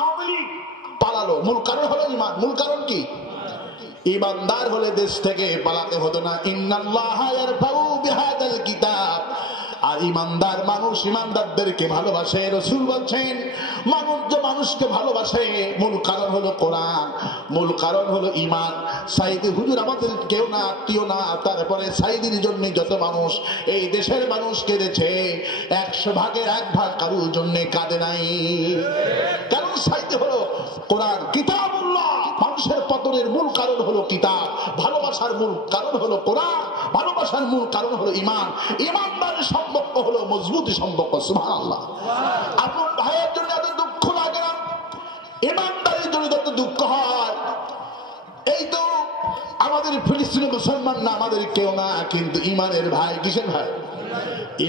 আওয়ামী লীগ পালালো, মূল কারণ হলো ইমান। মূল কারণ কি? ইমানদার হলে দেশ থেকে পালাতে হতো না। ইন্নাল্লাহা ইয়ারফাউ বিহাদাল কিতাব। আর ইমানদার মানুষ ইমানদারদেরকে ভালোবাসে। রাসূল বলছেন মানুষ যে মানুষকে ভালোবাসে মূল কারণ হলো কোরআন, মূল কারণ হলো ইমান। সাইদি হুজুর আমাদের কেউ না, আত্মীয় না, তারপরে সাইদির জন্য যত মানুষ এই দেশের মানুষ কেঁদেছে 100 ভাগের 1 ভাগ কারোর জন্য কাঁদে নাই। কারণ সাইদি হলো কোরআন, কিতাবুল্লাহ। মানুষের পতনের মূল কারণ হলো কিতাব, ভালোবাসার মূল কারণ হলো কোরআন, ভালোবাসার মূল কারণ হলো ইমান। ইমানদারের সম্পর্ক হলো মজবুত সম্পর্ক। সুবহানাল্লাহ। আপন ভাইয়ের জন্য এত দুঃখ লাগে না, ইমানদারের জন্য যত দুঃখ হয়। এই তো আমাদের ফিলিস্তিনি মুসলমান না, আমাদের কেউ না, কিন্তু ইমানের ভাই। কিসের ভাই?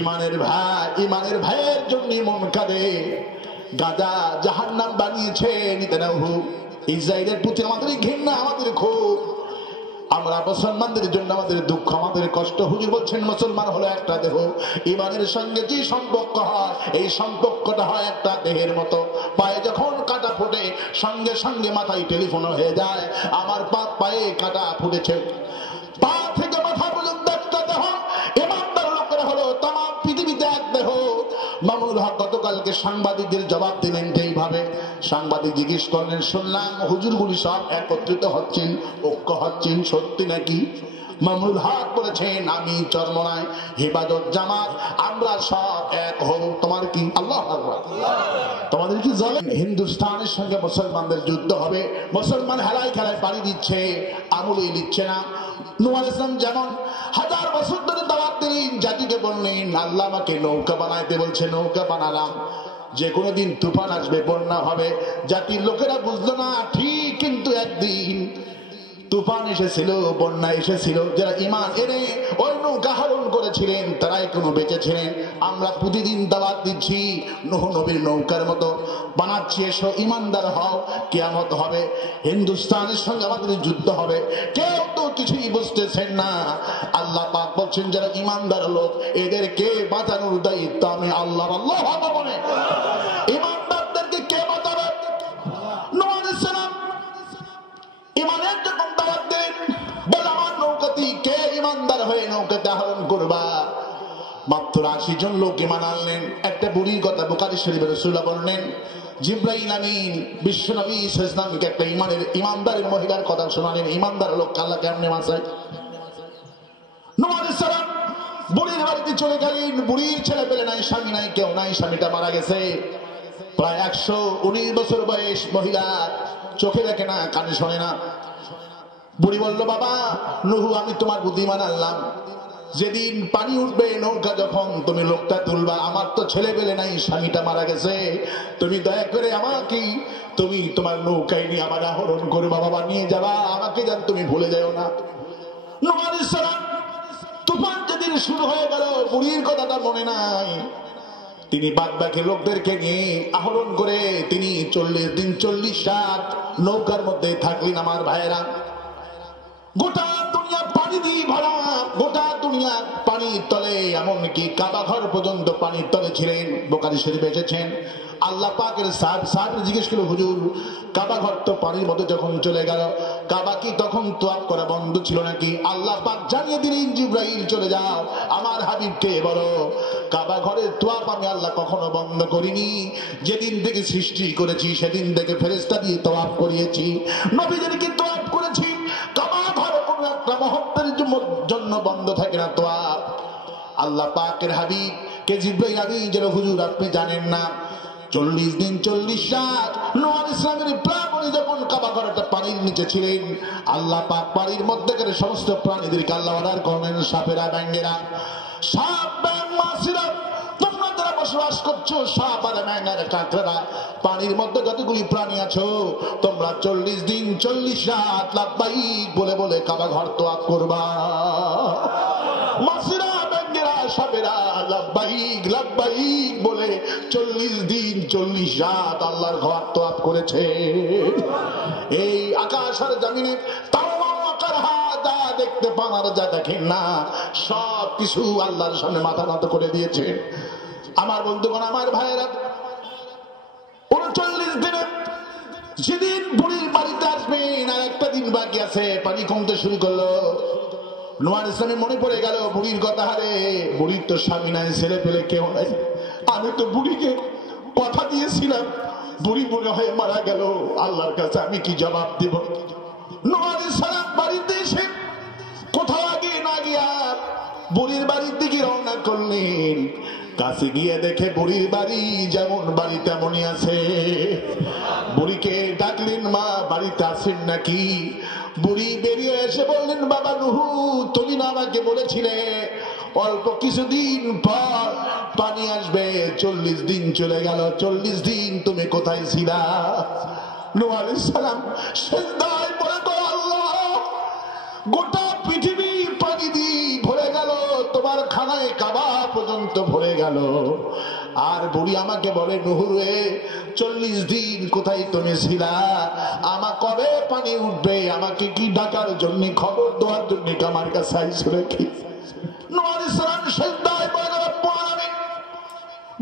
ইমানের ভাই। ইমানের ভাইয়ের জন্য মন কাঁদে। গাজা জাহান্নাম বানিয়েছে নেতানিয়াহু। ইসরায়েলের প্রতি আমাদের ঘৃণা, আমাদের ক্ষোভ। আমরা মুসলমানদের জন্য আমাদের দুঃখ, আমাদের কষ্ট। হুজুর বলছেন মুসলমান হলো একটা দেহ, ইমানের সঙ্গে যে সম্পর্ক হয় এই সম্পর্কটা হয় একটা দেহের মতো। পায়ে যখন কাটা ফোটে সঙ্গে সঙ্গে মাথায় টেলিফোন হয়ে যায় আমার পায়ে কাটা ফুটেছে। পা থেকে মাথা পর্যন্ত একটা দেহ। ইমানদার লোকেরা হলো তাম পৃথিবীতে এক দেহ। মামুনুল হক গতকালকে সাংবাদিকদের জবাব দিলেন যেইভাবে, সাংবাদিক জিজ্ঞেস করলেন শুনলাম হুজুরগুলি সব একত্রিত হচ্ছেন, ঐক্য হচ্ছেন, সত্যি নাকি? মামুনুল হক বলেছেন আমি চরমনায় হেফাজত জামাত আমরা সব এক হব। তোমার কি? আল্লাহু আকবার। তোমাদের কি জানেন হিন্দুস্তানের সঙ্গে মুসলমানদের যুদ্ধ হবে? মুসলমান হেলায় খেলায় পাড়ি দিচ্ছে, আমলেই দিচ্ছে না। নূহ আলাইহিস সালাম যেমন 1000 বছর ধরে দাওয়াত দিলেন, জাতিকে বললেন আল্লাহ আমাকে নৌকা বানাইতে বলছে, নৌকা বানালাম। যে কোনো দিন তুফান আসবে, বন্যা হবে। জাতির লোকেরা বুঝলো না ঠিক, কিন্তু একদিন তুফান এসেছিল, বন্যা এসেছিল। যারা ইমান এনে ওই নৌকা আরোহণ করেছিলেন তারাই কোনো বেঁচেছিলেন। আমরা প্রতিদিন দাওয়াত দিচ্ছি নূহ নবীর নৌকার মতো বানাচ্ছি, এসো ইমানদার হও, কিয়ামত হবে, হিন্দুস্তানের সঙ্গে আমাদের যুদ্ধ হবে। কেউ তো কিছুই বুঝতেছেন না। আল্লাহ পাক বলছেন যারা ইমানদার লোক এদেরকে বাঁচানোর দায়িত্ব আমি আল্লাহ। আল্লাহ বলে ইমানদারদেরকে কে বাঁচাবে? নূহ আলাইহিস সালাম ইমানের যখন দাওয়াত দেন বলে আমার নৌকাতে কে ইমানদার হয়ে নৌকাতে আরোহণ করবা। মাত্র 80 জন লোক ইমান আনলেন। একটা বুড়ির কথা বুখারী শরীফে রাসূলুল্লাহ বললেন, জিবরাইল আমিন বিশ্বনবী সাল্লাল্লাহু আলাইহি ওয়াসাল্লামকে একটা ইমানদারের মহিলার কথা শোনালেন। ইমানদার লোক আল্লাহ কেমনে বাঁচায়? নূহ আলাইহিস সালাম বুড়ির বাড়িতে চলে গেলেন। বুড়ির ছেলে পেলে নাই, স্বামী নাই, কেউ নাই, স্বামীটা মারা গেছে। প্রায় 119 বছর বয়স মহিলা, চোখে দেখে না, কানে শোনে না। বুড়ি বলল বাবা নূহ আমি তোমার বুদ্ধিমান আনলাম, যেদিন পানি উঠবে নৌকা যখন তুমি লোকটা তুলবা, আমার তো ছেলে পেলে নাই, স্বামীটা মারা গেছে, তুমি দয়া করে আমাকে তুমি তোমার নৌকায় নিয়ে আমার আহরণ করবা বাবা, নিয়ে যাবা, আমাকে যেন তুমি ভুলে যাও না। নূহ আলাইহিস সালাম তুফান যেদিন শুরু হয়ে গেল বুড়ির কথাটা মনে নাই। তিনি বাদ বাকি লোকদেরকে নিয়ে আহরণ করে তিনি 40 দিন 40 রাত নৌকার মধ্যে থাকলেন। আমার ভাইয়েরা গোটা দুনিয়া পানি দিয়ে ভরা, গোটা দুনিয়া পানির তলে, এমনকি কাবা ঘর পর্যন্ত পানির তলে ছিলেন। বুখারী শরীফে এসেছেন আল্লাহ পাকের সাহাবী জিজ্ঞেস করল হুজুর কাবা ঘর তো পানির মধ্যে যখন চলে গেল, কাবা কি তখন তোয়াফ করা বন্ধ ছিল নাকি? আল্লাহ পাক জানিয়ে দিলেন জিবরাইল চলে যাও, আমার হাবিবকে বলো কাবা ঘরের তোয়াফ আমি আল্লাহ কখনো বন্ধ করিনি। যেদিন থেকে সৃষ্টি করেছি সেদিন থেকে ফেরেশতা দিয়ে তোয়াফ করিয়েছি, নবীদেরকে তোয়াফ করেছি। কাবা ঘর কোনো একটা মুহূর্তের জন্য বন্ধ থাকে না তোয়াফ। আল্লাহ পাকের হাবিব কে জিবরাইল আমিন যেন হুজুর আপনি জানেন না 40 দিন 40 রাত নূহ আলাইহিস সালামের প্রাণী যখন কাবা ঘরটা পানির নিচে ছিলেন, আল্লাহ পাক পানির মধ্যেকার সমস্ত প্রাণীদেরকে আল্লাহ অর্ডার করলেন, সাপেরা, ব্যাঙেরা, সাপ, ব্যাঙ, মাছিরা, তোমরা যারা বসবাস করছো, সাপ আর ব্যাঙ আর কাঁকড়া, পানির মধ্যে যতগুলি প্রাণী আছো তোমরা 40 দিন 40 রাত লাব্বাইক বলে বলে কাবা ঘর তোয়াফ করবা। মাছিরা, ব্যাঙেরা, সাপেরা লাব্বাইক লাব্বাইক বলে 40 দিন 40 রাত আল্লাহর ঘর তোয়াফ করেছে। এই আকাশ আর জমিনে যা দেখতে পান আর যা দেখেন না সব কিছু আল্লাহর সামনে মাথা নত করে দিয়েছে। আমার বন্ধুগণ, আমার ভাইয়েরা, 39 দিনে বাকি আছে, পানি কমতে শুরু করলো। নোয়ার ইসলামে মনে পড়ে গেল বুড়ির কথা, হারে বুড়ির তো স্বামী নাই, ছেলে পেলে কেউ নাই, আমি তো বুড়িকে কথা দিয়েছিলাম, বুড়ি মনে হয়ে মারা গেল, আল্লাহর কাছে আমি কি জবাব দিব? নোয়ার ইসলাম বাড়িতে এসে কোথাও আগে না গিয়া বুড়ির বাড়ির দিকে রওনা করলেন। কাছে গিয়ে দেখে বুড়ির বাড়ি যেমন বাড়ি তেমনই আছে। বুড়িকে ডাকলেন, মা বাড়িতে আছেন নাকি? বুড়ি বেরিয়ে এসে বললেন, বাবা নুহু, তুমি না আমাকে বলেছিলে অল্প কিছুদিন পর পানি আসবে, 40 দিন চলে গেল, 40 দিন তুমি কোথায় ছিলা? নূহ আলাইহিস সালাম সিজদায় পড়ে কয়, আল্লাহ, গোটা পৃথিবী পানি দিয়ে ভরে গেল, তোমার খানায় কাবা পর্যন্ত ভরে গেল, আর বুড়ি আমাকে বলে, নুহু রে 40 দিন কোথায় তুমি ছিলা? আমা কবে পানি উঠবে? আমাকে কি ডাকার জন্য, খবর দেওয়ার জন্য আমার কাছে আইছো নাকি? নূহ আলাইহিস সালাম সিজদায় পড়ে গেল,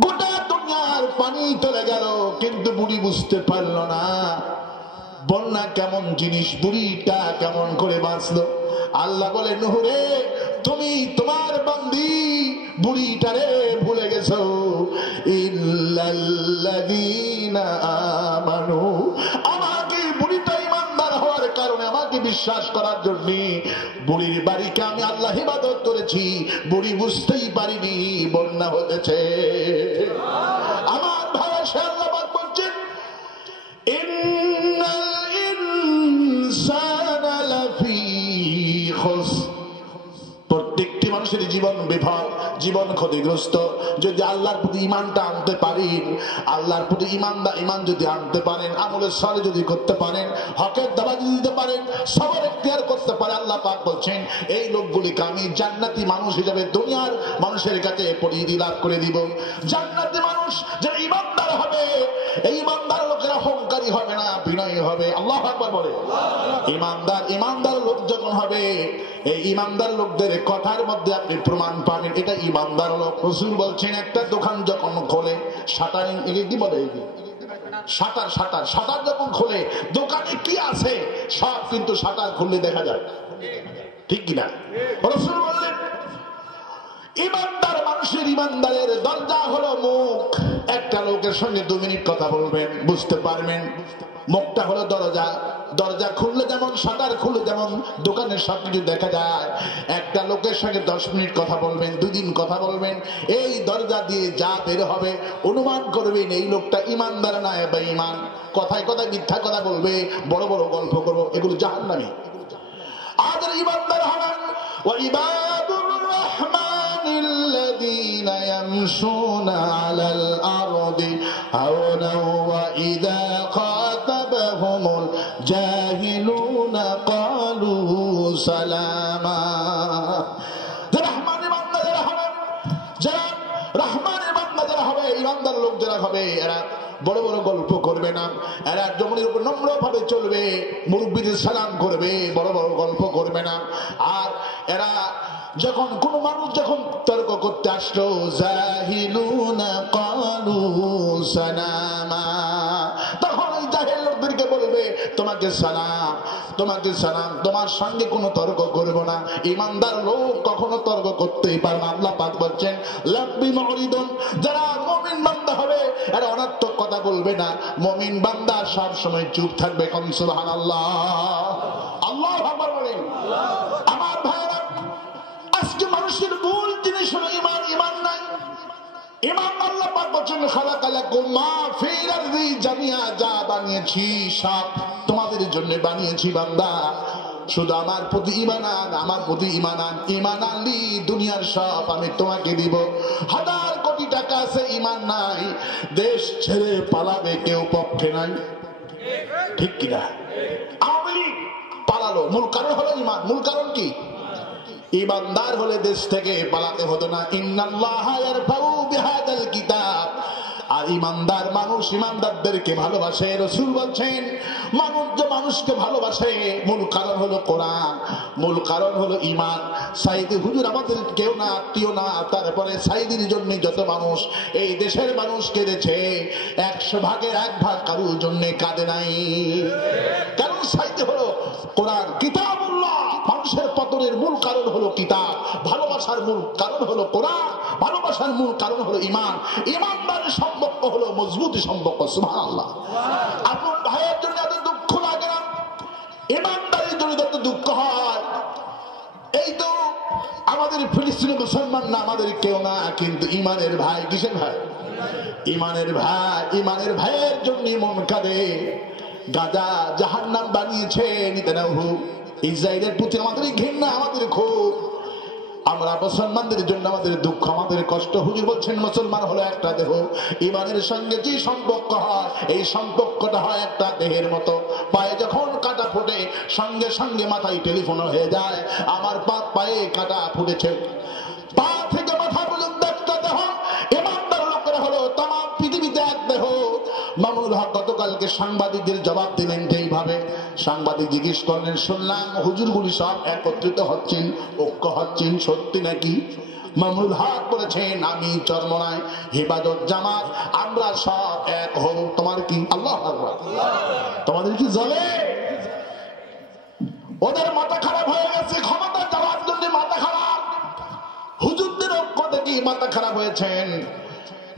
গোটা দুনিয়ার পানি চলে গেল, কিন্তু বুড়ি বুঝতে পারল না বন্যা কেমন জিনিস, বুড়িটা কেমন করে বাঁচলো। আল্লাহ বলে, নূহ রে, তুমি তোমার বান্দি বুড়িটারে ভুলে গেছো। ইল্লাল্লাযীনা আমানু, আমাকে বুড়িটা ইমানদার হওয়ার কারণে, আমাকে বিশ্বাস করার জন্য বুড়ির বাড়িকে আমি আল্লাহ ইবাদত করেছি, বুড়ি বুঝতেই পারিনি বন্যা হতেছে। আমার ভাই সে আল্লাহ পাক বলছেন, ইন্নাল ইনসানা লাফি খুসর, প্রত্যেকটি মানুষের জীবন বিফল, জীবন ক্ষতিগ্রস্ত। যদি আল্লাহর প্রতি ঈমানটা আনতে পারেন, আল্লাহর প্রতি ঈমান যদি আনতে পারেন, আমলে সালেহ যদি করতে পারেন, হকের দাওয়াত দিতে পারেন, সবর ইখতিয়ার করতে পারে, আল্লাহ পাক বলছেন এই লোকগুলিকে আমি জান্নাতি মানুষ হিসেবে দুনিয়ার মানুষের কাছে পরিচিতি লাভ করে দিব। জান্নাতি মানুষ যারা ঈমানদার হবে, এই ঈমানদার লোকেরা অহংকারী হবে না, বিনয়ী হবে। আল্লাহু আকবার বলে। ঈমানদার লোক যখন হবে, এই ঈমানদার লোকদের কথার মধ্যে আপনি প্রমাণ পাবেন এটা ঈমানদার লোক। রাসূল বলছেন, একটা দোকান যখন খোলে, শাটারিং, একে কি বলে, শাটার যখন খোলে, দোকানে কি আছে সব কিন্তু শাটার খুললে দেখা যায়, ঠিক কিনা? রাসূল বললেন, ঈমানদার মানুষের ঈমানদারের দরজা হলো মুখ। একটা লোকের সঙ্গে 2 মিনিট কথা বলবেন, বুঝতে পারবেন মুখটা হলো দরজা। দরজা খুললে যেমন, শাটার খুললে যেমন দোকানের সবকিছু দেখা যায়, একটা লোকের সঙ্গে 10 মিনিট কথা বলবেন, 2 দিন কথা বলবেন, এই দরজা দিয়ে যা বের হবে অনুমান করবেন এই লোকটা ঈমানদার না বেঈমান। কথায় কথায় মিথ্যা কথা বলবে, বড় বড় গল্প করবো, এগুলো জাহান্নামী। আর ঈমানদার হবেন, ওয়া ইবাদুর রাহমানিল্লাযীনা ইয়ামশুনা আলাল আরদি হাওনা ওয়া ইযা খাতাবাহুমুল জাহিলুনা ক্বালু সালামা। রহমানের বান্দা যারা হবে, যারা রহমানের বান্দা যারা হবে, ঈমানদার লোক যারা হবে, এরা বড় বড় গল্প করবে না, এরা জমিনের উপর নম্র ভাবে চলবে, মুরব্বিদের সালাম করবে, বড় বড় গল্প করবে না। আর এরা যখন কোন মানুষ যখন তর্ক করতে আসলো, জাহিলুনা ক্বালু সালামা, তখন ওই জাহেল লোকদেরকে বলবে, তোমাকে সালাম, তোমাকে সালাম, তোমার সঙ্গে কোনো তর্ক করব না। ঈমানদার লোক কখনো তর্ক করতেই পারে না। আল্লাহ পাক বলছেন, লাব্বি মুরিদুন, যারা মুমিন বান্দা হবে এরা অনর্থক কথা বলবে না, মুমিন বান্দা সব সময় চুপ থাকবে। কোন সুবহানাল্লাহ, আল্লাহু আকবার বলেন। আমার ভাইরা, আজকে মানুষের মূল জিনিস হলো ঈমান। ঈমান নাই, ঈমান আল্লাহ পাক বলেন, খালাকালাকুম মা ফিল আরদি জামিআ, যা বানিয়েছি সব তোমাদের জন্য বানিয়েছি বান্দা, শুধু আমার প্রতি ঈমান আন, আমার প্রতি ঈমান আন। ঈমান আনলি দুনিয়ার সব আমি তোমাকে দিব। 1000 কোটি টাকা আছে, ঈমান নাই, দেশ ছেড়ে পালাবে কেউ পক্ষে নাই, ঠিক কিনা? আওয়ামী লীগ পালালো, মূল কারণ হলো ঈমান। মূল কারণ কি? ঈমানদার হলে দেশ থেকে পালাতে হতো না। ইন্নাল্লাহা ইয়ারফাউ বিহাদাল কিতাব, আর আর ইমানদার মানুষ ইমানদারদেরকে ভালোবাসে। রাসূল বলছেন মানুষ যে মানুষকে ভালোবাসে মূল কারণ হলো কোরআন, মূল কারণ হলো ঈমান। সাইদি হুজুর আমাদের কেউ না, আত্মীয় না, তারপরে সাইদির জন্য যত মানুষ এই দেশের মানুষ কেঁদেছে 100 ভাগের 1 ভাগ কারোর জন্য কাঁদে নাই। কারণ সাইদি হলো কোরআন, কিতাবুল্লাহ। মানুষের পতনের মূল কারণ হলো কিতাব, ভালোবাসার মূল কারণ হলো কোরআন, ভালোবাসার মূল কারণ হলো ঈমান। ঈমানদারের সম্পর্ক হলো মজবুত সম্পর্ক। সুবহানাল্লাহ। আপনার ভাইয়ের জন্য এত দুঃখ লাগে না, ঈমানদারের জন্য এত দুঃখ হয়। এই তো আমাদের ফিলিস্তিনি মুসলমান না, আমাদের কেউ না, কিন্তু ঈমানের ভাই। কিসের ভাই? ঈমানের ভাই। ঈমানের ভাইয়ের জন্য মন কাঁদে। গাজা জাহান্নাম বানিয়েছে নেতানিয়াহু। ইসরায়েলের প্রতি আমাদের ঘৃণা, আমাদের ক্ষোভ। আমরা মুসলমানদের জন্য আমাদের দুঃখ, আমাদের কষ্ট। হুজুর বলছেন মুসলমান হলো একটা দেহ, ঈমানের সঙ্গে যে সম্পর্ক হয় এই সম্পর্কটা হয় একটা দেহের মতো। পায়ে যখন কাঁটা ফুটে সঙ্গে সঙ্গে মাথায় টেলিফোন হয়ে যায় আমার পায়ে কাঁটা ফুটেছে। পা থেকে মাথা পর্যন্ত একটা দেহ। ঈমানদার লোকেরা হলো তাম পৃথিবীতে এক দেহ। মামুনুল হক গতকালকে সাংবাদিকদের জবাব দিলেন এইভাবে। সাংবাদিক জিজ্ঞেস করলেন, শুনলাম হুজুরগুলি সব একত্রিত হচ্ছেন, ঐক্য হচ্ছেন, সত্যি নাকি? মামুনুল হক বলেছেন, আমি চরমনায় হেফাজত জামাত আমরা সব এক হব। তোমার কি? আল্লাহু আকবার। তোমাদের কি জ্বলে? ওদের মাথা খারাপ হয়ে গেছে, ক্ষমতা যাওয়ার জন্য মাথা খারাপ। হুজুরদের ঐক্য থেকে মাথা খারাপ হয়েছেন।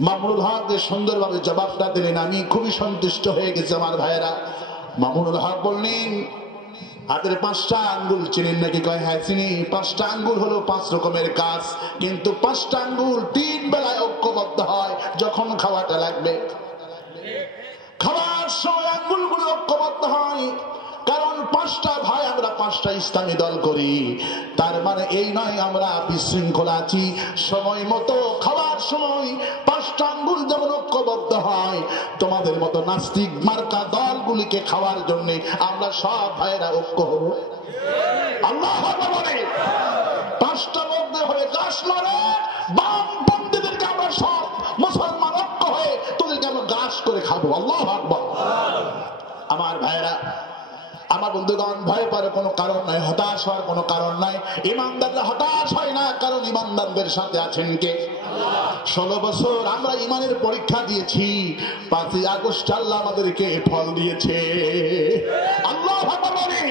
মামুনুল হক সুন্দরভাবে জবাবটা দিলেন, আমি খুবই সন্তুষ্ট হয়ে গেছি আমার ভাইয়েরা। মামুনুল হক বললেন, হাতের 5টা আঙ্গুল চিনেন নাকি? কয় হ্যাঁ চিনি। 5টা আঙ্গুল হলো 5 রকমের কাজ, কিন্তু 5টা আঙ্গুল 3 বেলায় ঐক্যবদ্ধ হয় যখন খাওয়াটা লাগবে। খাওয়ার সময় আঙ্গুলগুলো ঐক্যবদ্ধ হয়, কারণ 5টা ভাই আমরা 5টা ইসলামী দল করি। তার মানে এই নয় আমরা বিশৃঙ্খলা আছি। সময় মতো খাওয়ার সময় 5টা আঙ্গুল যেমন ঐক্যবদ্ধ হয়, তোমাদের মতো নাস্তিক মার্কা দলগুলিকে খাওয়ার জন্য আমরা সব ভাইয়েরা ঐক্য হব। আল্লাহু আকবার বলে 5টা মধ্যে হয়ে গাছ লড়ে বাম বন্ধুদেরকে আমরা সব মুসলমান ঐক্য হয়ে তোদেরকে আমরা গাছ করে খাবো। আল্লাহু আকবার। আমার ভাইয়েরা, আমার বন্ধুগণ, ভয় পাওয়ার কোনো কারণ নাই, হতাশ হওয়ার কোনো কারণ নাই। ইমানদাররা হতাশ হয় না, কারণ ইমানদারদের সাথে আছেন কে? 16 বছর আমরা ইমানের পরীক্ষা দিয়েছি, 5ই আগস্ট আল্লাহ আমাদেরকে ফল দিয়েছে। আল্লাহু আকবার বলেন,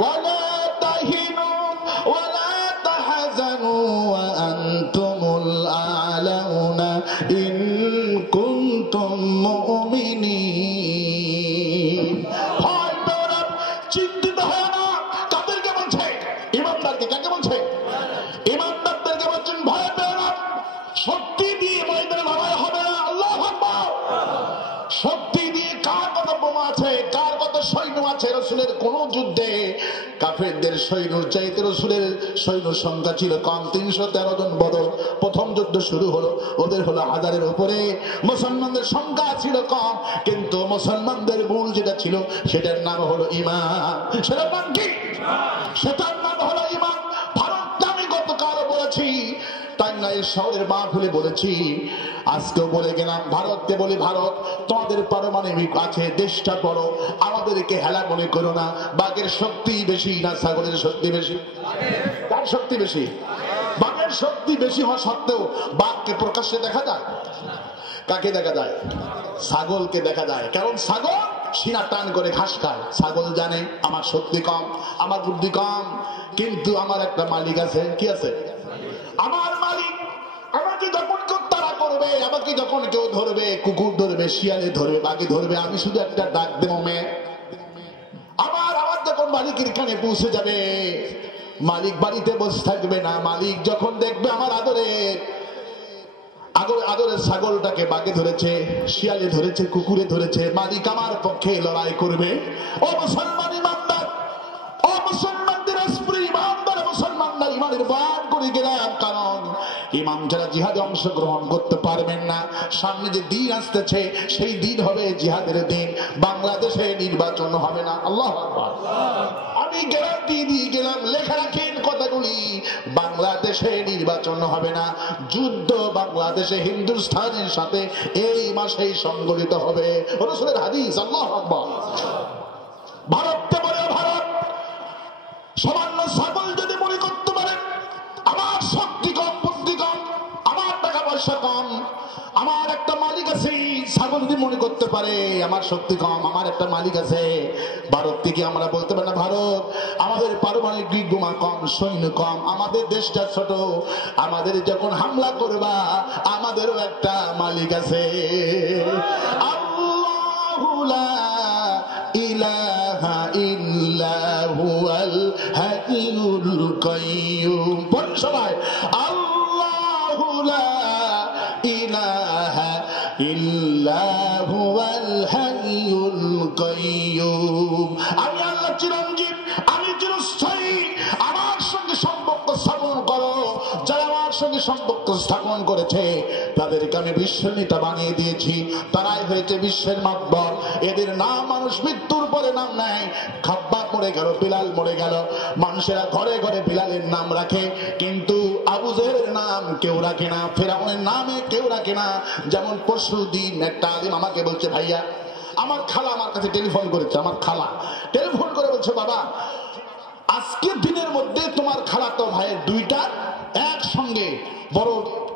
ওয়ালা তাহিনু ওয়ালা তাহজানু ওয়া আনতুমুল আ'লাউনা ইন কুনতুম মুমিনিন। চিন্তিত হয় না। কাদেরকে বলছে? ইমানদারকে। কাকে বলছে? ইমানদারদেরকে বলছেন ভয় পেও না। শক্তি দিয়ে ময়দানে লড়াই হবে না। আল্লাহু আকবার। শক্তি দিয়ে কার কত বোমা আছে, কার কত সৈন্য আছে। রাসূলের কোন যুদ্ধে কাফেরদের সৈন্য চাইতে রাসূলের সৈন্য সংখ্যা ছিল কম, 313 জন। বদর প্রথম যুদ্ধ শুরু হলো, ওদের হলো 1000-এর উপরে। মুসলমানদের সংখ্যা ছিল কম, কিন্তু মুসলমানদের মূল যেটা ছিল সেটার নাম হলো ঈমান। সেটার নাম কি? সেটার নাম হলো ঈমান। ভারতকে আমি গতকাল বলেছি, টাঙ্গাইল শহরের মাহফিলে বলেছি, আজকেও বলে গেলাম। ভারতকে বলি, ভারত তোমাদের পারমাণবিক আছে, দেশটা বড়, আমাদেরকে হেলা মনে করো না। বাঘের শক্তি বেশি না ছাগলের শক্তি বেশি? কার শক্তি বেশি? বাঘের শক্তি বেশি হওয়া সত্ত্বেও বাঘকে প্রকাশ্যে দেখা যায়। কাকে দেখা যায়? ছাগলকে দেখা যায়। কারণ ছাগল সিনা টান করে ঘাস খায়। ছাগল জানে আমার শক্তি কম, আমার বুদ্ধি কম, কিন্তু আমার একটা মালিক আছে। কি আছে? আমার মালিক আমাকে যখন কেউ তাড়া করবে, আমাকে যখন কেউ ধরবে, কুকুর ধরবে, শিয়ালে ধরবে, বাঘে ধরবে, আমি শুধু একটা ডাক দেবো মে। আমার যখন মালিকের কানে পৌঁছে যাবে, মালিক বাড়িতে বসে থাকবে না। মালিক যখন দেখবে আমার আদরের ছাগলটাকে বাঘে ধরেছে, শিয়ালে ধরেছে, কুকুরে ধরেছে, মালিক আমার পক্ষে লড়াই করবে। ও মুসলমান ইমানদার, ও মুসলমানদের ইমানদার মুসলমানরা ইমানের বান করে গেলাম। কারণ ইমাম যারা জিহাদে অংশগ্রহণ করতে পারবেন না, সামনে যে দিন আসতেছে সেই দিন হবে জিহাদের দিন, বাংলাদেশে নির্বাচন হবে না। আল্লাহু আকবার। আমি গ্যারান্টি দিয়ে গেলাম, লেখা রাখেন কথাগুলি, বাংলাদেশে নির্বাচন হবে না, যুদ্ধ বাংলাদেশে হিন্দুস্তানের সাথে এই মাসেই সংগঠিত হবে। রাসূলের হাদিস। আল্লাহু আকবার। ভারতকে বলে, ভারত সামান্য ছাগল যদি মনে করতে পারেন আমার শক্তি কম, বুদ্ধি কম, আমার টাকা পয়সা কম, আমার একটা মালিক আছে, ছাগল যদি মনে করতে পারে আমার শক্তি কম, আমার একটা মালিক আছে, ভারত থেকে আমরা বলতে পারি না ভারত আমাদের পারমাণবিক বোমা কম, সৈন্য কম, আমাদের দেশটা ছোট, আমাদের যখন হামলা করবা আমাদেরও একটা মালিক আছে। আল্লাহু লা ইলাহা ইল্লা হুয়াল হাইয়ুল কাইয়্যুম। বল সবাই, আল্লাহু লা ইলাহা ইল্লা হুয়াল হাইয়ুল কাইয়্যুম। আমি আল্লাহ চিরঞ্জীব, আমি চিরস্থায়ী, আমার সঙ্গে সম্পর্ক স্থাপন করো। যারা আমার সঙ্গে সম্পর্ক স্থাপন করেছে তাদেরকে আমি বিশ্বের নেতা বানিয়ে দিয়েছি, তারাই হয়েছে বিশ্বের মাতবর। এদের নাম মানুষ মৃত্যুর পরে নাম নেয়। খাব্বাব মরে গেল, বিলাল মরে গেল, মানুষেরা ঘরে ঘরে বিলালের নাম রাখে, কিন্তু আবু জেহেলের নাম কেউ রাখে না, ফেরাউনের নামে কেউ রাখে না। যেমন পরশুদিন একটা আলিম আমাকে বলছে, ভাইয়া আমার খালা আমার কাছে টেলিফোন করেছে, আমার খালা টেলিফোন করে বলছে, বাবা আজকের দিনের মধ্যে তোমার খালাতো ভাইয়ের দুইটা একসঙ্গে, বড়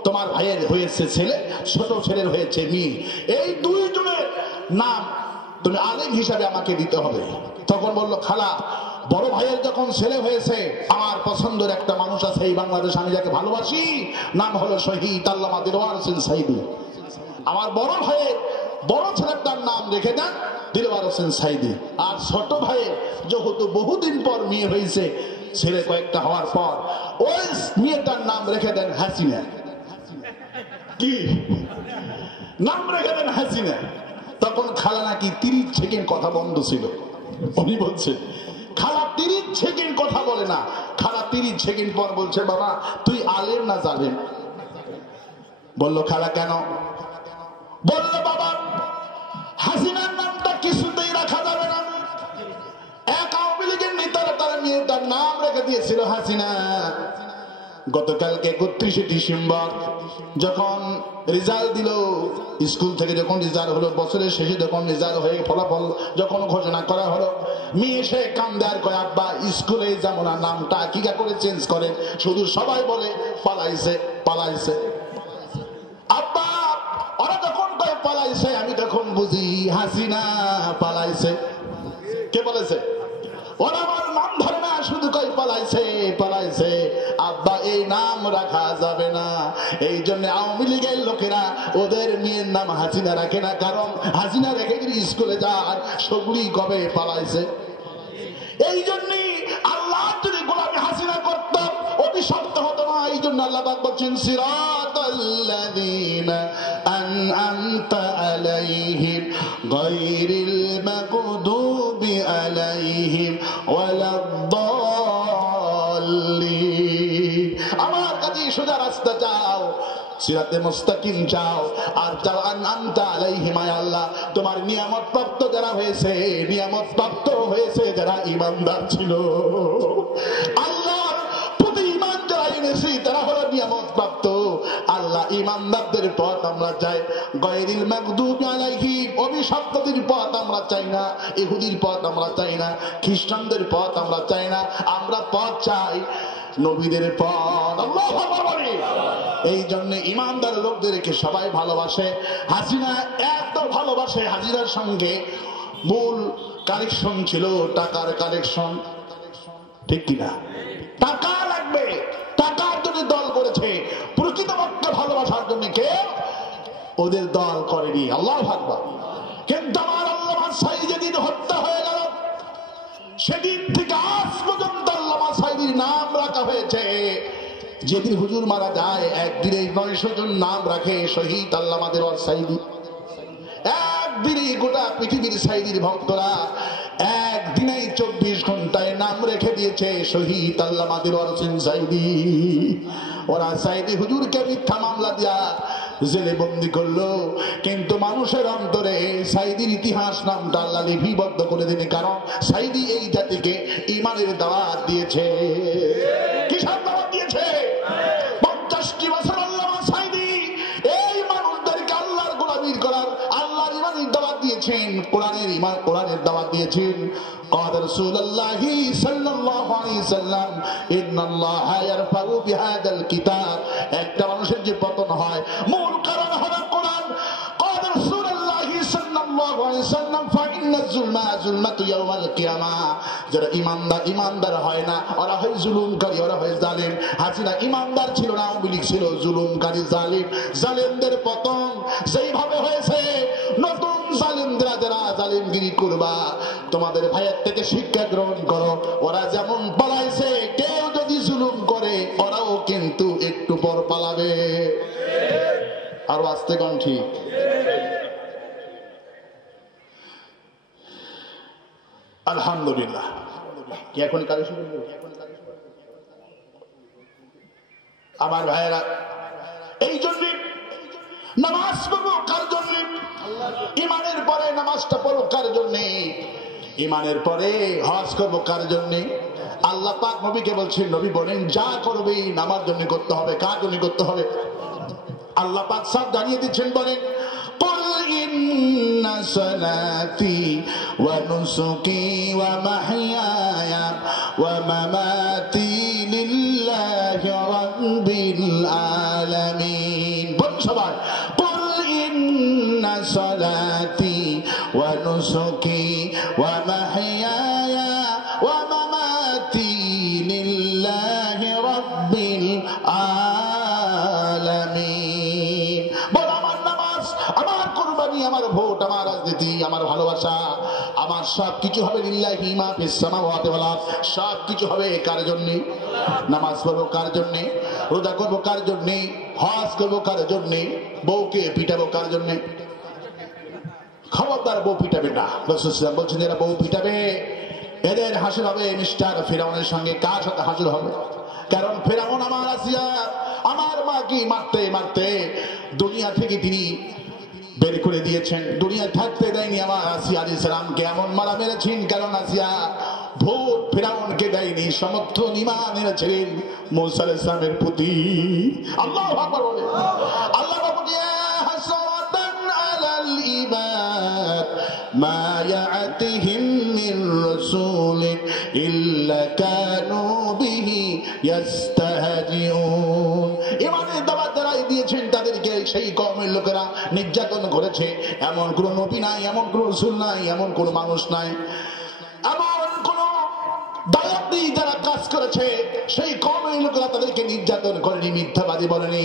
তোমার ভাইয়ের হয়েছে ছেলে, ছোট ছেলের হয়েছে মেয়ে, এই দুইজনের নাম তুমি আলেম হিসাবে আমাকে দিতে হবে। তখন বলল, খালা বড় ভাইয়ের যখন ছেলে হয়েছে, আমার পছন্দের একটা মানুষ আছে এই বাংলাদেশ, আমি যাকে ভালোবাসি, নাম হলো শহীদ আল্লামা দিলওয়ার হোসেন সাইদি। আমার বড় ভাইয়ের বড় ছেলেটার নাম রেখে দেন দিলওয়ার হোসেন সাইদি। আর ছোট ভাইয়ের যেহেতু বহুদিন পর মেয়ে হয়েছে, ছেলে কয়েকটা হওয়ার পর ওই মেয়েটার নাম রেখে দেন হাসিনা। কি নাম রেখে দেন? হাসিনা। তখন খালা নাকি 30 সেকেন্ড কথা বন্ধ ছিল। উনি বলছে খালা 30 সেকেন্ড কথা বলে না। খালা 30 সেকেন্ড পর বলছে, বাবা তুই আলেম না জালেম? বলল, খালা কেন? বলল, বাবা হাসিনার নামটা কিছুতেই রাখা যাবে না। এক আওয়ামী লীগের নেতারা তার মেয়েটার নাম রেখে দিয়েছিল হাসিনা। গতকালকে 31শে ডিসেম্বর যখন রেজাল্ট দিল, স্কুল থেকে যখন রেজাল্ট হলো, বছরের শেষে যখন রেজাল্ট হয়ে ফলাফল যখন ঘোষণা করা হলো, মেয়ে সে কান্দে আর কয়, আব্বা স্কুলে যেমন নামটা কিকা করে চেঞ্জ করেন, শুধু সবাই বলে পালাইছে পালাইছে। আব্বা ওরা যখন কয় পালাইছে, আমি তখন বুঝি হাসিনা পালাইছে। কে বলেছে? ওরা আমার নাম ধরে না, শুধু কয় পালাইছে পালাইছে। আব্বা এই নাম রাখা যাবে না। এই জন্য আওয়ামী লীগের লোকেরা ওদের মেয়ের নাম হাসিনা রাখে না, কারণ হাসিনা রেখে যদি স্কুলে যায় সবগুলি কবে পালাইছে। এই জন্যই আল্লাহ যদি গোলামি হাসিনা করতাম অভিশপ্ত হতো না। এই জন্য আল্লাহ পাক বলছেন, সিরাতাল্লাযীনা আনআমতা আলাইহিম গায়রিল মাগদুবি আলাইহিম ওয়ালাদ-দাল্লিন। আমার কাছে সোজা রাস্তা চাও, সিরাতে মুস্তাকিম চাও, আর চাও আনআমতা আলাইহিম, আল্লাহ তোমার নিয়ামত প্রাপ্ত যারা হয়েছে, নিয়ামত প্রাপ্ত হয়েছে যারা ঈমানদার ছিল, আল্লাহর প্রতি ঈমান যারা এনেছে তারা হলো নিয়ামত প্রাপ্ত। আল্লাহ ঈমানদারদের পথ আমরা চাই, গায়রিল মাগদুবি আলাইহিম অভিশপ্তদের পথ আমরা চাই না, ইহুদির পথ আমরা চাই না, খ্রিস্টানদের পথ আমরা চাই না, আমরা পথ চাই নবীদের পথ। আল্লাহু আকবার। এই জন্য ইমানদার লোকদেরকে সবাই ভালোবাসে। হাসিনা এত ভালোবাসে, হাসিনার সঙ্গে মূল কালেকশন ছিল টাকার কালেকশন, ঠিক কিনা? টাকা লাগবে, টাকার জন্য দল করেছে, প্রকৃতপক্ষে ভালোবাসার জন্য কেউ ওদের দল করেনি। আল্লাহু আকবার। কিন্তু আমার আল্লামা সাইদি যেদিন হত্যা হয়ে গেল, সেদিন থেকে আজ পর্যন্ত আল্লামা সাইদির নাম রাখা হয়েছে। যেদিন হুজুর মারা যায় একদিনে 900 জন নাম রাখে শহীদ আল্লামা দিলওয়ার সাইদি। একদিনে গোটা পৃথিবীর সাইদির ভক্তরা একদিনে 24 ঘন্টায় নাম রেখে দিয়েছে শহীদ আল্লামা দিলওয়ার হোসেন সাইদি। ওরা সাইদি হুজুরকে মিথ্যা মামলা দিয়া জেলে বন্দি করলো, কিন্তু মানুষের অন্তরে সাইদির ইতিহাস নামটা আল্লাহ লিপিবদ্ধ করে দিনে। কারণ সাইদি এই জাতিকে ঈমানের দাওয়াত দিয়েছে। কিসের দাওয়াত দিয়েছে? 50টি বছর আল্লামা সাইদি এই মানুষদেরকে আল্লাহর গোলামি করার, আল্লাহর ঈমানের দাওয়াত দিয়েছেন, কোরআনের দাওয়াত দিয়েছেন। قال رسول الله صلى الله عليه وسلم ان الله يرفع بهذا الكتاب। একটা মানুষের যে পতন হয় মূল কারণ হলো কোরআন। قال رسول الله صلى الله عليه وسلم فإن الظلم ظلمة يوم القيامة। যারা ইমানদার হয় না ওরা হয় জুলুমকারী, ওরা হয় জালিম। হাসিনা ইমানদার ছিল না, আওয়ামী লীগ ছিল জুলুমকারী জালিম। জালিমদের পতন যেইভাবে হয়েছে, নতুন জালিমরা যারা জালিমগিরি করবা তোমাদের ভাইয়ের থেকে শিক্ষা গ্রহণ করো। ওরা যেমন পালাইছে, কেউ যদি জুলুম করে ওরাও কিন্তু একটু পর পালাবে। আর আস্তে কোন ঠিক? আলহামদুলিল্লাহ। কি এখন কাজ শুরু করব? আমার ভাইয়েরা, এই জন্য নামাজ পড়বো কার জন্য? ইমানের পরে নামাজটা পড়বো কার জন্য? ইমানের পরে হজ করবো কার জন্য? আল্লাহ পাক নবীকে বলছেন, নবী বলেন যা করবে নামার জন্য করতে হবে। কার জন্য করতে হবে? আল্লাহ পাক সব জানিয়ে দিচ্ছেন, বলেন قل إن صلاتي ونسكي ومحياي ومماتي لله رب العالمين। বলুন সবাই, قل إن صلاتي ونسكي ومحياي ومماتي لله رب العالمين। বল আমার নামাজ, আমার কুরবানি, আমার ভোট, আমার রাজনীতি, আমার ভালোবাসা, আমার সব কিছু হবে লিল্লাহি মা ফিস সামাওয়াতি ওয়াল আরদ। সব কিছু হবে কার জন্য? নামাজ পড়বো কার জন্য? রোজা করবো কার জন্য? হজ করবো কার জন্য? বউকে পিটাবো কার জন্য? খবরদার বউ পিটাবে না। রাসূল সাল্লাল্লাহু আলাইহি ওয়াসাল্লাম বলছেন যারা বউ পিটাবে এদের হাসিল হবে মিস্টার ফিরাউনের সঙ্গে। কার সাথে হাসিল হবে? কারণ ফিরাউন আমার আসিয়া আমার মাকে মারতে মারতে দুনিয়া থেকে তিনি বের করে দিয়েছেন, দুনিয়া থাকতে দেয়নি আমার আসিয়া আলাইহিস সালামকে। এমন মারা মেরেছেন কারণ আসিয়া ভোট ফিরাউনকে দেয়নি, সমর্থন ঈমান এনেছিলেন মূসা আলাইহিস সালামের প্রতি। আল্লাহু আকবার বলে। আল্লাহ বলে হাসরাতান আলাল ইবাদ মা ইয়াতিহিম মির রাসূলিন ইল্লা কানু বিহি ইস্তাহজিউন। ঈমানের দাওয়াত যারা দিয়েছেন তাদেরকে সেই কওমের লোকেরা নির্যাতন করেছে। এমন কোন নবী নাই, এমন কোন রাসূল নাই, এমন কোন মানুষ নাই, এমন কোন দায়াতি যারা কাজ করেছে সেই কওমের লোকেরা তাদেরকে নির্যাতন করেনি, মিথ্যাবাদী বলেনি।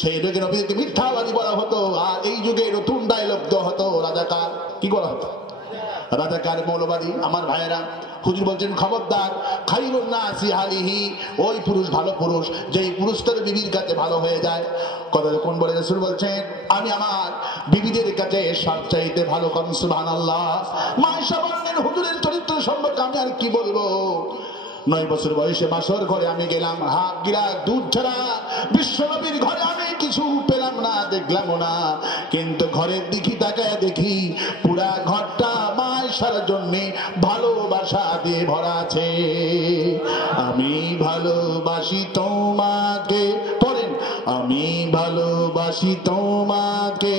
সেই যুগে নবীদেরকে মিথ্যাবাদী বলা হতো। আর এই যুগে নতুন ডায়লগ দেওয়া হতো রাজাকার। কি বলা হতো? রাজাকার, মৌলবাদী। আমার ভাইয়েরা, হুজুর বলছেন খবরদার, খাইরুন নাসি আলিহি, ওই পুরুষ ভালো পুরুষ যেই পুরুষ তার বিবির কাছে ভালো হয়ে যায়। কথা যখন বলে রাসূল বলছেন আমি আমার বিবিদের কাছে সবচাইতে ভালো। করুন সুবহানাল্লাহ। মা আয়েশা বলেন হুজুরের চরিত্র সম্পর্কে আমি আর কি বলবো। 9 বছর বয়সে বাসর ঘরে আমি গেলাম, হাত গিরা দুধ ছাড়া বিশ্বনবীর ঘরে আমি কিছু পেলাম না, দেখলাম না। কিন্তু ঘরের দিকে তাকায় দেখি পুরা ঘরটা মা আয়েশার জন্য ভালোবাসা দিয়ে ভরা আছে। আমি ভালোবাসি তোমাকে, পড়েন, আমি ভালোবাসি তোমাকে,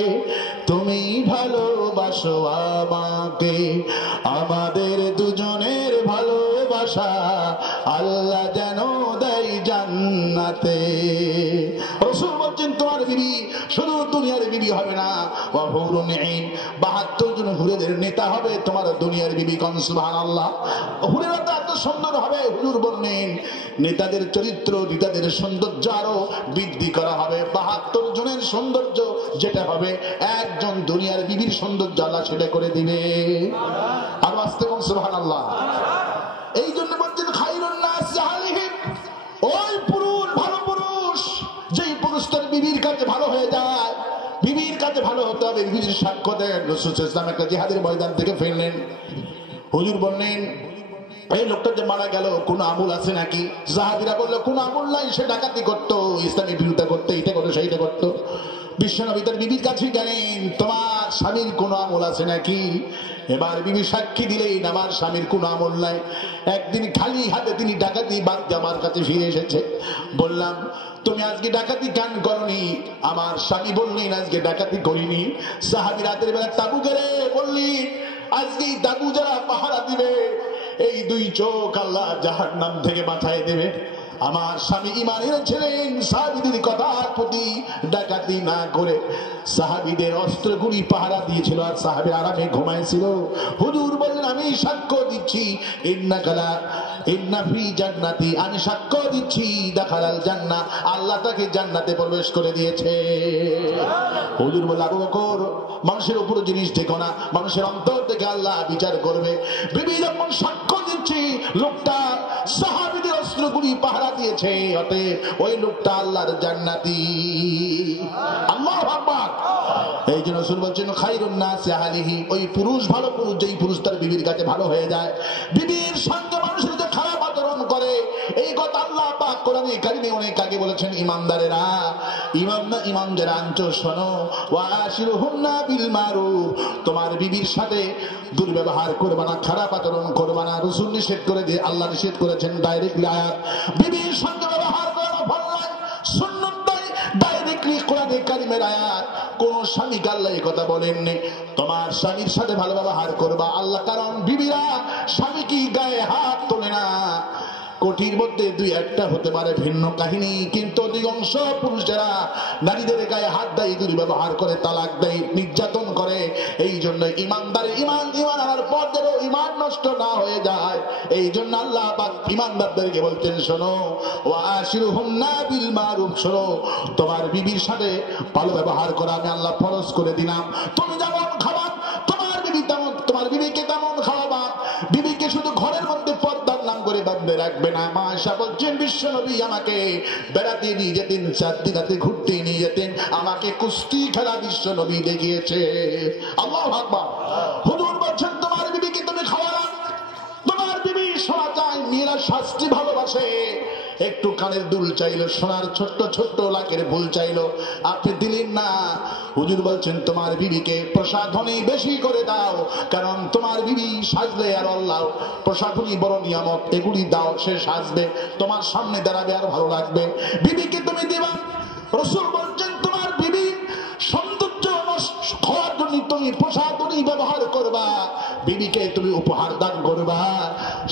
তুমি ভালোবাসো আমাকে, আমাদের দুজনের ভালোবাসা আল্লাহ যেন দেয় জান্নাতে। রাসূল বলছেন তোমার বিবি শুধু দুনিয়ার বিবি হবে না, ওয়া হুরুন আইন, 72 জন হুরেদের নেতা হবে তোমার দুনিয়ার বিবি। কোন সুবহানাল্লাহ। হুরেরা তো এত সুন্দর হবে, হুজুর বললেন নেতাদের চরিত্র, নেতাদের সৌন্দর্য আরো বৃদ্ধি করা হবে। 72 জনের সৌন্দর্য যেটা হবে একজন দুনিয়ার বিবির সৌন্দর্য আল্লাহ সেটা করে দিবে। আর আস্তে কোন সুবহানাল্লাহ। এই জন্য বলছেন খাইরুন নাস আলাইহি, ওই পুরুষ ভালো পুরুষ যেই পুরুষ তার বিবির কাছে ভালো হয়ে যায়। বিবির কাছে ভালো হতে হবে, বিবির সাক্ষ্য দেন। রাসূল সাল্লাল্লাহু আলাইহি ওয়াসাল্লাম একটা জিহাদের ময়দান থেকে ফিরলেন, হুজুর বললেন এই লোকটা যে মারা গেল কোন আমল আছে নাকি? সাহাবীরা বলল কোন আমল নাই, সে ডাকাতি করতো, ইসলামের বিরোধিতা করতো, এইটা করতো সেইটা করতো। বিশ্বনবী তার বিবির কাছে গেলেন, তোমার স্বামীর কোন আমল আছে নাকি? এবার বিবি সাক্ষী দিলেন আমার স্বামীর কোন আমল নাই। একদিন খালি হাতে তিনি ডাকাতি বাদ দিয়ে আমার কাছে ফিরে এসেছে। বললাম তুমি আজকে ডাকাতি কেন করনি? আমার স্বামী বললেন আজকে ডাকাতি করিনি। সাহাবী রাতের বেলা তাবু গেড়ে বললি আজকে তাবু যারা পাহারা দিবে এই দুই চোখ আল্লাহ জাহান্নাম থেকে বাঁচায় দেবে। আমার স্বামী ঈমানের ছিলেন, সাহাবীদের কথার প্রতি ডাকাতি না করে সাহাবীদের অস্ত্রগুলি পাহারা দিয়েছিল আর সাহাবী আরামে ঘুমাইছিল। হুজুর বললেন আমি সাক্ষ্য দিচ্ছি ইন্না ফি জান্নাতি, আমি সাক্ষ্য দিচ্ছি দাখালাল জান্নাহ, আল্লাহ তাকে জান্নাতে প্রবেশ করে দিয়েছে। হুজুর বললেন আবু বকর মানুষের উপর জিনিস দেখো না, মানুষের অন্তর থেকে আল্লাহ বিচার করবে। বিবি যখন সাক্ষ্য দিচ্ছি লোকটা সাহাবীদের অস্ত্রগুলি পাহারা দিয়েছে, অতএব ওই লোকটা আল্লাহর জান্নাতি। আল্লাহু আকবার। এই জন্য রাসূল বলেন খায়রুন নাসি আহলিহি, ওই পুরুষ ভালো পুরুষ, যেই পুরুষ তার বিবির কাছে ভালো হয়ে যায়। বিবির সঙ্গে মানুষের যে খারাপ আচরণ করে এই কথা আল্লাহ পাক কোরআনে কারিমে অনেক আগে বলেছেন। ইমানদারেরা ইমান যারা আনছো শোনো, ওয়াশিরুহুন্না বিল মারুফ, তোমার বিবির সাথে দুর্ব্যবহার করবে না, খারাপ আচরণ করবে না। রাসূল নিষেধ করে দিয়ে আল্লাহ নিষেধ করেছেন ডাইরেক্টলি আয়াত। বিবির সঙ্গে ব্যবহার করা ভালো সুন্নাত ডাইরেক্টলি কোরআনে কারিমের আয়াত। কোন স্বামীকে আল্লাহ এই কথা বলেননি তোমার স্বামীর সাথে ভালো ব্যবহার করবা আল্লাহ, কারণ বিবিরা স্বামী কি গায়ে হাত তোলে না। কোটির মধ্যে দুই একটা হতে পারে ভিন্ন কাহিনী, কিন্তু অধিকাংশ পুরুষ যারা নারীদের গায়ে হাত দেয়, দুর্ব্যবহার করে, তালাক দেয়, নির্যাতন করে, এই জন্য ইমানদারের ইমান আনার পর যেন ইমান নষ্ট না হয়ে যায়, এই জন্য আল্লাহ পাক ইমানদারদেরকে বলতেন শোনো ওয়াশিরুহুন্না বিল মারুফ, শোনো তোমার বিবির সাথে ভালো ব্যবহার করা আমি আল্লাহ ফরজ করে দিলাম। তুমি যেমন খাবা তোমার বিবি তেমন, তোমার বিবিকে তেমন খাওয়াবা। বিবিকে শুধু ঘরের মধ্যে পর্দার নাম করে বাঁধবে রাখবে না। মা আয়েশা বলছেন বিশ্বনবী আমাকে বেড়াতে নিয়ে যেতেন, চারদিন রাতে ঘুরতে নিয়ে যেতেন, আমাকে কুস্তি খেলা বিশ্বনবী দেখিয়েছে। আল্লাহু আকবার। হুজুর বলছেন তোমার বিবিকে তুমি খাওয়ালা, তোমার বিবি শোনা চায়, মেয়েরা শাস্তি ভালোবাসে। একটু কানের দুল চাইলো, সোনার ছোট্ট ছোট্ট লাখের ফুল চাইলো, আপনি দিলেন না। হুজুর বলছেন তোমার বিবিকে প্রসাধনী বেশি করে দাও, কারণ তোমার বিবি সাজলে আর আল্লাহ প্রসাধনী বড় নিয়ামত, এগুলি দাও, সে সাজবে, তোমার সামনে দাঁড়াবে আর ভালো লাগবে। বিবিকে তুমি দিবা। রাসূল বলছেন তোমার বিবি সৌন্দর্য হওয়ার জন্য তুমি প্রসাধনী ব্যবহার করবা, বিবিকে তুমি উপহার দান করবা,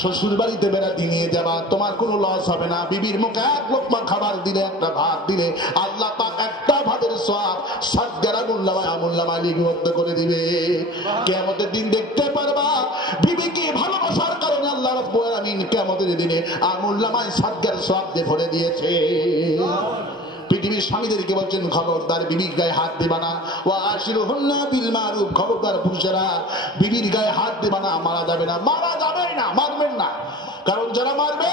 শ্বশুর বাড়িতে বেড়াতে নিয়ে যাবা, তোমার কোনো লস হবে না। বিবির মুখে এক লোকমা খাবার দিলে, একটা ভাত দিলে আল্লাহ পাক একটা ভাতের সওয়াব ৭০ আমুল্লামায় লিপিবদ্ধ করে দিবে। কিয়ামতের দিন দেখতে পারবা বিবিকে ভালোবাসার কারণে আল্লাহ রাব্বুল আলামিন কিয়ামতের দিনে আমুল্লামায় ৭০ সওয়াব দিয়ে ভরে দিয়েছে। পৃথিবীর স্বামীদেরকে বলছেন খবরদার বিবির গায়ে হাত দেবা না, ওয়াশিরুহুন্না বিল মারুফ, খবরদার পুরুষেরা বিবির গায়ে হাত দেবা না, মারা যাবে না, মারা যাবে না, মারবেন না, কারণ যারা মারবে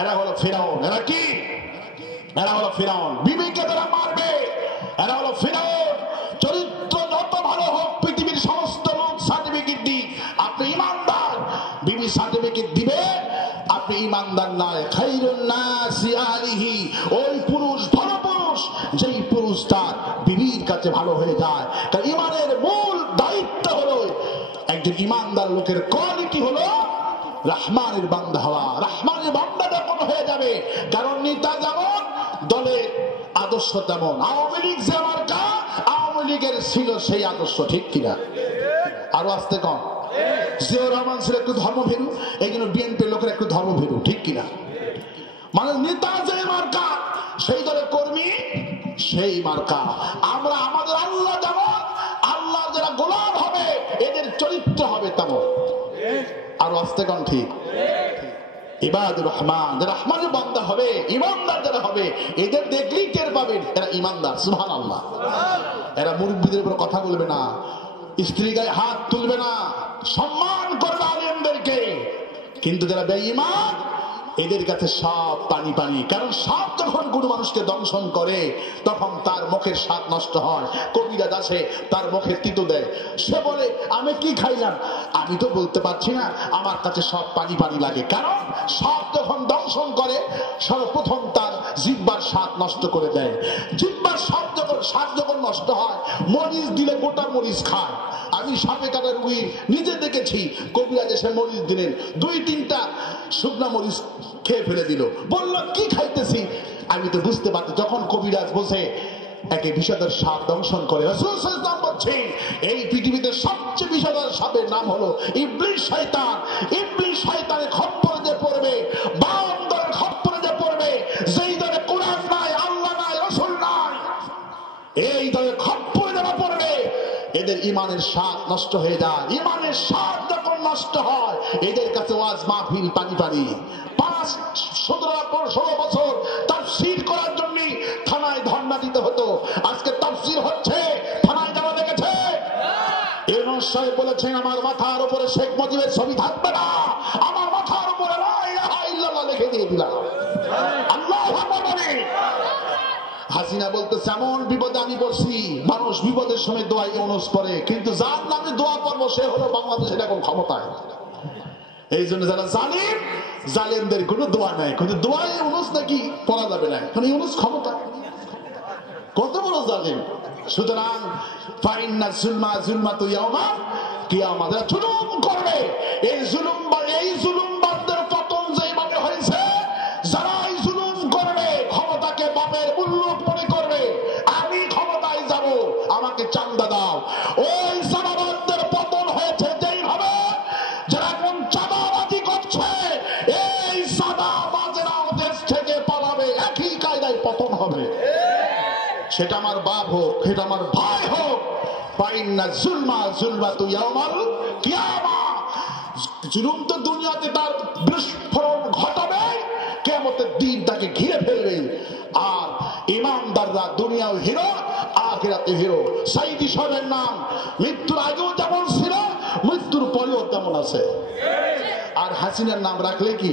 এরা হলো ফিরাউন। এরা কি? এরা হলো ফিরাউন। বিবিকে যারা মারবে এরা হলো ফিরাউন। চরিত্র যত ভালো হোক, পৃথিবীর সমস্ত লোক সার্টিফিকেট দিক, আপনি ইমানদার, বিবি সার্টিফিকেট দিবে আপনি ইমানদার নয়। খায়রুন নাসি আলিহি, ওই পুরুষ ভালো পুরুষ যেই পুরুষ তার বিবির কাছে ভালো হয়ে যায়। তার ইমানের মূল দায়িত্ব হলো, একজন ইমানদার লোকের কোয়ালিটি হলো রহমানের বান্দা হওয়া। রহমানের বান্দা যখন হয়ে যাবে, কারণ নেতা যেমন দলের আদর্শ তেমন। আওয়ামী লীগ যে মার্কা, আওয়ামী লীগের ছিল সেই আদর্শ, ঠিক কিনা? আরো আসতে কম। জিয়াউর রহমান ছিল একটু ধর্মভীরু, এই জন্য বিএনপির লোকের একটু ধর্মভীরু, ঠিক কিনা? মানে নেতা যে মার্কা, সেই দলের কর্মী সেই মার্কা। আমরা আমাদের আল্লাহ যেমন, আল্লাহ যারা গোলাম হবে এদের চরিত্র হবে তেমন। আরো আসতে কম, ঠিক? ইবাদুর রহমান, যারা রহমানের বান্দা হবে, ইমানদার যারা হবে, এদের দেখলেই টের পাবেন এরা ইমানদার। সুবহানাল্লাহ। এরা মুরব্বিদের উপর কথা বলবে না, স্ত্রী গায়ে হাত তুলবে না, সম্মান করবে আলেমদেরকে। কিন্তু যারা বেঈমান এদের কাছে সব পানি পানি। কারণ সব যখন কোনো মানুষকে দংশন করে তখন তার মুখের স্বাদ নষ্ট হয়। কবিরাজ আসে, তার মুখে তিতো দেয়, সে বলে আমি কি খাইলাম, আমি তো বলতে পারছি না, আমার কাছে সব পানি পানি লাগে। কারণ সব যখন দংশন করে সর্বপ্রথম তার জিহ্বার স্বাদ নষ্ট করে দেয়। জিহ্বার স্বাদ যখন নষ্ট হয়, মরিচ দিলে গোটা মরিচ খায়। আমি সাপে কাটা রুগী নিজে দেখেছি, কবিরাজ এসে মরিচ দিলেন, 2-3টা শুকনা মরিচ খেয়ে ফেলে দিল, বলল কি খাইতেছি, আমি তো বুঝতে পারছি। যখন কবিরাজ বসে একে বিষধর সাপ দংশন করে, রাসূল সাল্লাল্লাহু আলাইহি ওয়াসাল্লাম বলছেন এই পৃথিবীতে সবচেয়ে বিষধর সাপের নাম হলো ইবলিস শয়তান। ইবলিস শয়তানের খপ্পরে যে পড়বে, বান্দার খপ্পরে যে পড়বে, যেই দরে কোরআন নাই, আল্লাহ নাই, রাসূল নাই, এই দরে খপ্পরে যারা পড়বে এদের ইমানের স্বাদ নষ্ট হয়ে যায়। ইমানের স্বাদ যখন নষ্ট হয় এদের কাছে ওয়াজ মাহফিল পানি পানি। 17 বছর তাফসীর করার জন্য থানায় ধর্ণা দিতে হতো, আজকে তাফসীর হচ্ছে, থানায় যারা দেখেছে? ইউনূস সাহেব বলেছেন আমার মাথার উপরে শেখ মুজিবের ছবি থাকবে না, আমার মাথার উপরে লা ইলাহা ইল্লাল্লাহ লিখে দিয়ে দিলাম। আল্লাহু আকবার। হাসিনা বলতেছে এমন বিপদে আমি পড়ছি, মানুষ বিপদের সময় দোয়া ইউনূস পড়ে, কিন্তু যার নামে দোয়া করবো সে হলো বাংলাদেশের এখন ক্ষমতায়। এই জন্য যারা জালিম, জালিমদের কোনো দোয়া নাই, কিন্তু দোয়া ইউনূস নাকি পড়া যাবে না, কারণ ইউনূস ক্ষমতা। কত বড় জালিম! সুতরাং ফাইন্না যুলমা যুলমাতু ইয়াউমা কিয়ামা, যারা জুলুম করবে, এই জুলুমবাদদের পতন যেইভাবে হয়েছে, যারা এই জুলুম করবে ক্ষমতাকে বাপের উল্লুক মনে করবে, আমি ক্ষমতায় যাব আমাকে চান্দা দাও, ওই চাঁদাবাজদের পতন হয়েছে যেইভাবে, যারা এখন চাঁদাবাজি করছে এই চাঁদাবাজেরাও দেশ থেকে পালাবে, একই কায়দায় পতন হবে। সেটা আমার বাপ হোক, সেটা আমার ভাই হোক, ফাইন্না যুলমা যুলমাতু ইয়াউমাল কিয়ামা, জুলুম তো দুনিয়াতে তার বিস্ফোরণ ঘটাবে, কিয়ামতের দিন তাকে ঘিরে ফেলবে। আর ইমানদাররা দুনিয়াও হিরো, আখিরাতে হিরো। সাইদি সাহেবের নাম মৃত্যুর আগেও যেমন ছিল, মৃত্যুর পরেও তেমন আছে। আর হাসিনার নাম রাখলে কি